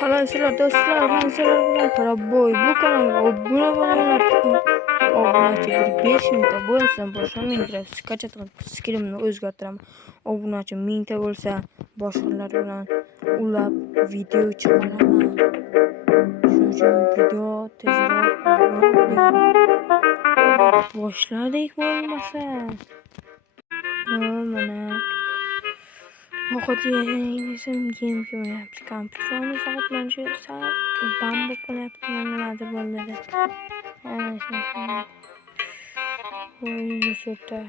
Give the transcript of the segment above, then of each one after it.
Qalaysizlar do'stlar, men sizlar bilan Parabboy. Bu kanalga obuna bo'linglar. Obunachi bir 5 mingta bo'lsa, boshqa Minecraft skachat qilib skrimni o'zgartiraman. Obunachi 1000ta bo'lsa, boshqalar bilan ulab video chiqaraman. Shuning uchun video tezroq boshladik bo'lmasa. Mana ovqat yesam game ko'ryapti. Kompyuterni soat mana shu bambu qilyapti. Nimadir bo'ldi. So'ta.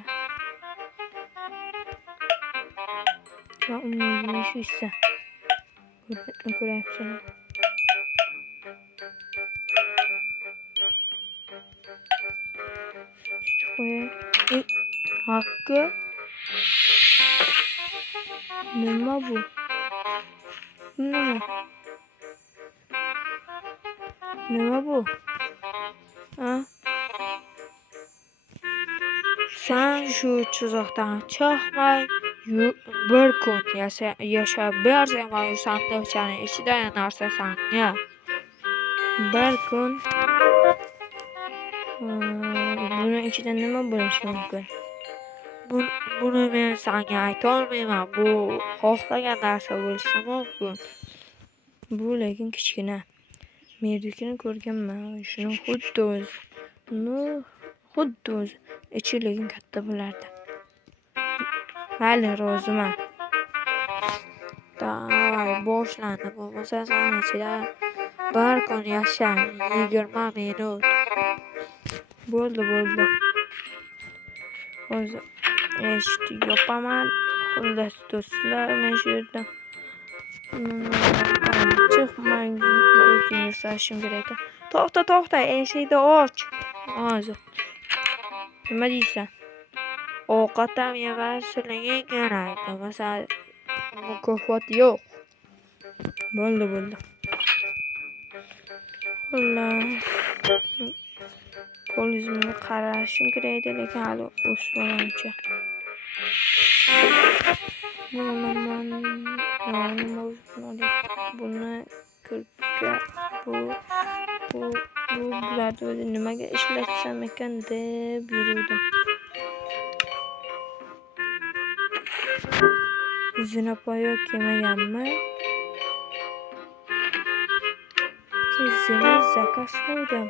Va umidini shu issa. Ko'ryapsizlar. Hakkı nima bu? Nima bu? Ha? Sen şu chiziqdan chiqmay bir kun yashab bersang mana sandiqchaning ichida narsa sanga. Bir kun buni ichida nima bo'lishi mumkin? Buni men senga ayta olmayman. Bu xohlagan narsa bo'lishi mumkin. Bu lekin kichkina. Merdikini ko'rganman. Shuni xuddi o'zi. Ichi lekin katta bo'lardi. Mayli, roziman. Davay, boshlandi. Bo'lmasa sen ichida bir kun yasha. 20 minut. Bo'ldi. Hozir eshitib yopaman. Xullas do'stlar, men shu yerda chiqmang, lekin yasashim kerak. To'xta, eshikni och. Hozir. Nima deysan? Ovqat ham yemasliging kerak. Bo'lmasa mukofot yo'q. Bo'ldi. Xullas. Polizmga qarashim kerak edi, lekin hali o'smaguncha. Buni ko'rga bularni o'zi nimaga ishlatsam ekan deb yurdim. Zinapoya kelmaganmi? Zina zakaz qildim.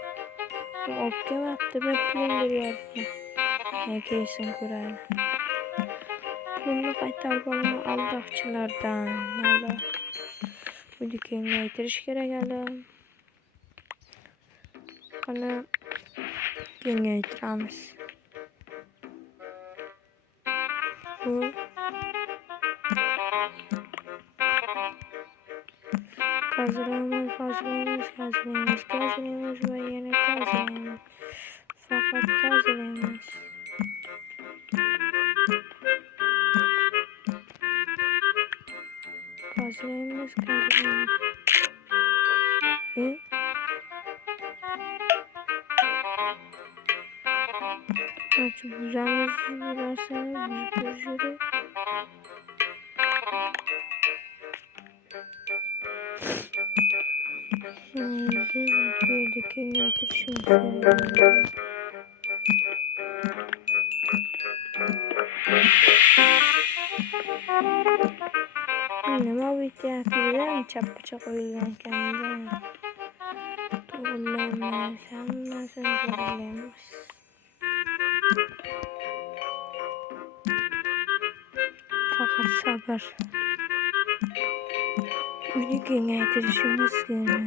Olib kelmabdi, men pulim beryapti. Kelsin ko'radi. Pulni qaytarib olaman aldoqchilardan. Buni kengaytirish kerak hali. Qani kengaytiramiz. Kazırayımız ve yine kazırayımız. Fakat kazırayımız. Çok güzel versene bir projede. Buradaki iletişim serileri. Nima bityapti? Chappacha qo'yilgan ekan. To'g'rilaymiz, hammasini to'g'rilaymiz. Faqat sabr. Uyni kengaytirishimiz kerak.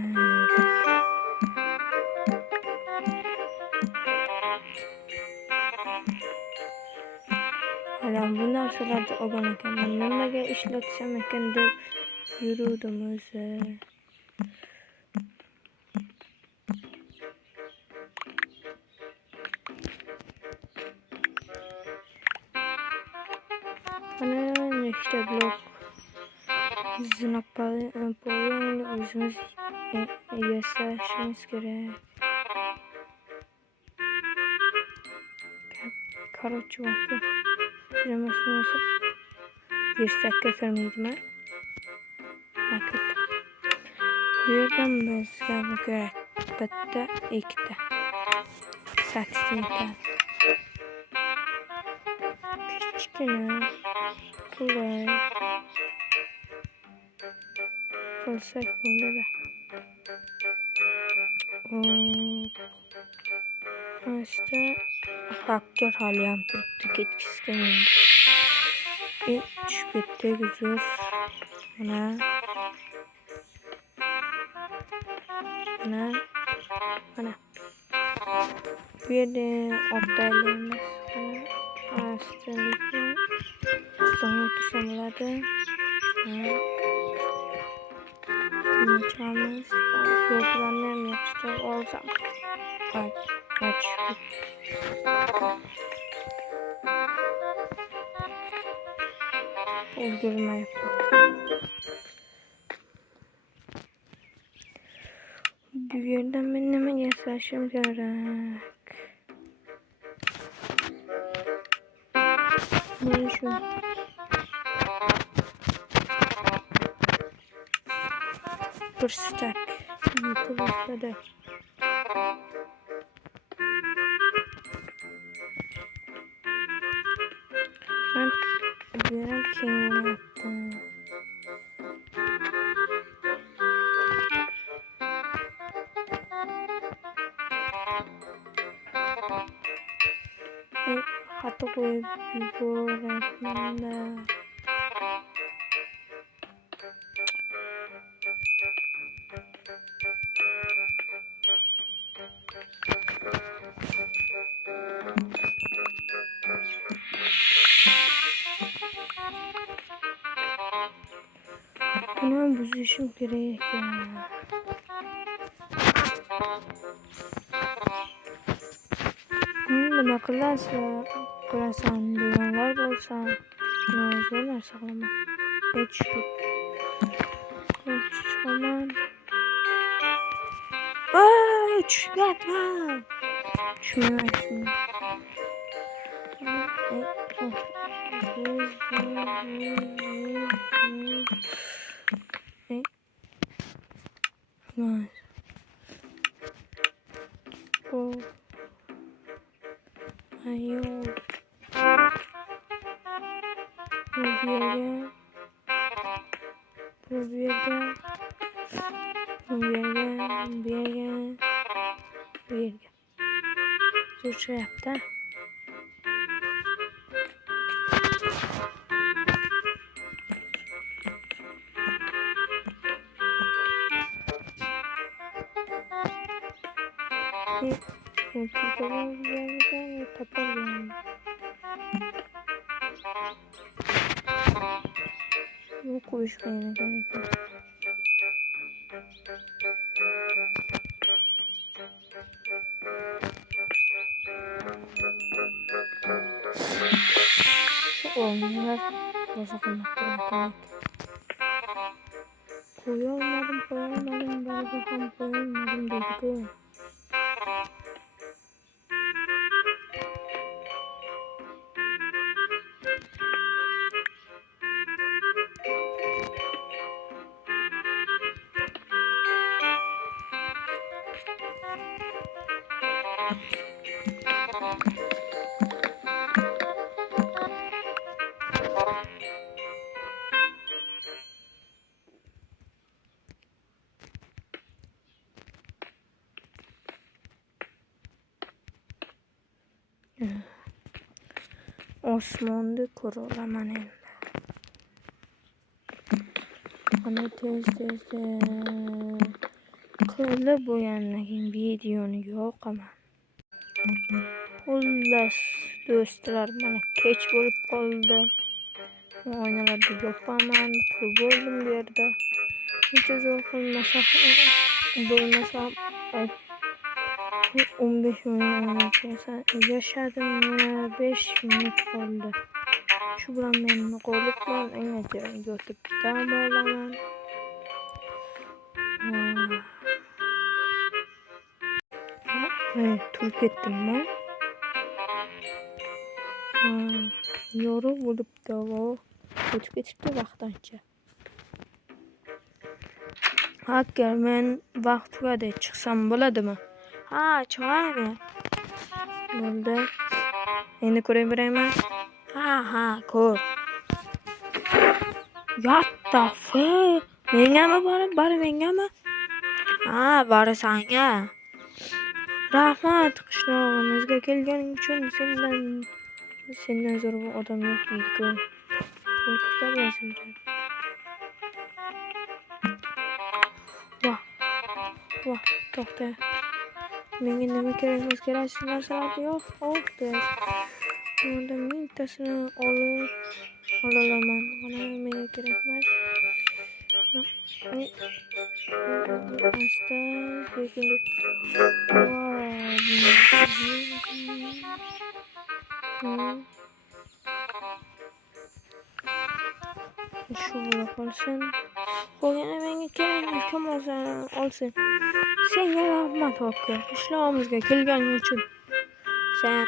Halam bu narsalarni olgan ekanman. Nimaga ishlatsam ekan deb yuruvdim o'zi. Mana nechta blok zinapoyani o'zimiz yasashimiz kerak. Короче, vaqt. Nima bir sakka kirmaydimi? Kirdi. Bu yerden bizga bu kerak. Bitta, ikkita. 8 ta. Kichkina. Qulay. Qilsak bo'ladi. İşte hacker haliyam turibdi ketgisi kelmaydi. Tushib ketdi uzr. Mana. Bu yerda optaylaymiz. Astalikni ustini o'tirsam bo'ladi. Unutamiz. Programni ham yaxshiroq olsam. Açık. Öldürme yapalım. Bu yerden ben hemen yaklaşım gerek. Ne şu? Bir stack. YouTube başladı. Ben bir kendime yaptım. Hatta koyup yuvarlayayım da. Bunu buzuşum gerek ya. Nima qilasan deganlar bo'lsa, nima saqlama. Chiqaman. Tushgan. Tushmayapsizmi? Ayo. Dur şey yaptı. Yok uyuşmayana gerek yok. Olmuyorlar. Boşa koymakta. Koyamadım. Bari koyamadım dedik. Osmonda ko'raman endi. Ana tez qilib bo'yandan keyin videoni yoqaman. Xullas do'stlar, mana kech bo'lib qoldi. Oynalarni yopaman. Pul bo'ldim bu yerda. Necha zo'r bo'lmasam 15 minut yaşadım ya, 5 minut oldu. Şu bilan meni qo'libman, engachiran yotib dam olaman. Turib ketdimmi? Yorug' bo'libdi, o'tib ketibdi vaqt ancha. Aka, men vaqt tugadi. Chiqsam bo'ladimi? Ha, chiqaymi? Bo'ldi. Endi ko'raverayman. Ha, ko'r. What the fuck? Mengami bari mengami? Ha, bari sanga. Rahmat, qishlog'imizga kelganing uchun sendan zo'r odam yo'q deydi-ku. Voh, to'xta. Menga nima kerak? Keraksiz narsalar yo'q. Unda mingtasini olaman. Mana menga kerak emas. Asta, lekin shu bo'la qolsin. Bo'lgani menga kerak emas. Kim olsin. Senga rahmat aka. Qishlog'imizga kelganing uchun. Sen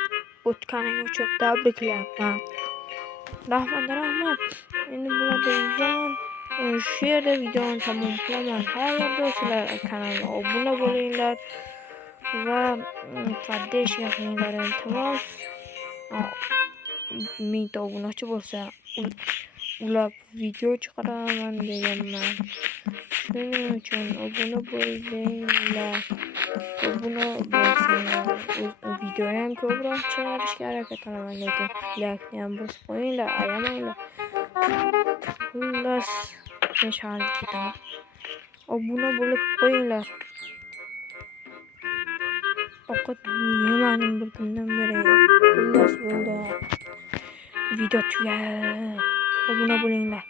o'tganing uchun tabriklayapman. Rahmat. Endi bo'ladigan shu yerda videoni tamom qilaman. Xayr do'stlar, kanalga obuna bo'linglar va poddesh qilinglar. Iltimos, 1000 ta obunachi bo'lsa, ulab video chiqaraman deganman. Shuning uchun obuna bo'linglar. Obuna bo'lsanglar, video ham ko'proq chiqarishga harakat qilaman, lekin like ham bosib qo'yinglar, ayamanglar. Xullas, men shaharga ketaman. Obuna bo'lib qo'yinglar. Ovqat yemadim bir kundan beri. Xullas bo'ldi. Video tugadi. Obuna bo'linglar.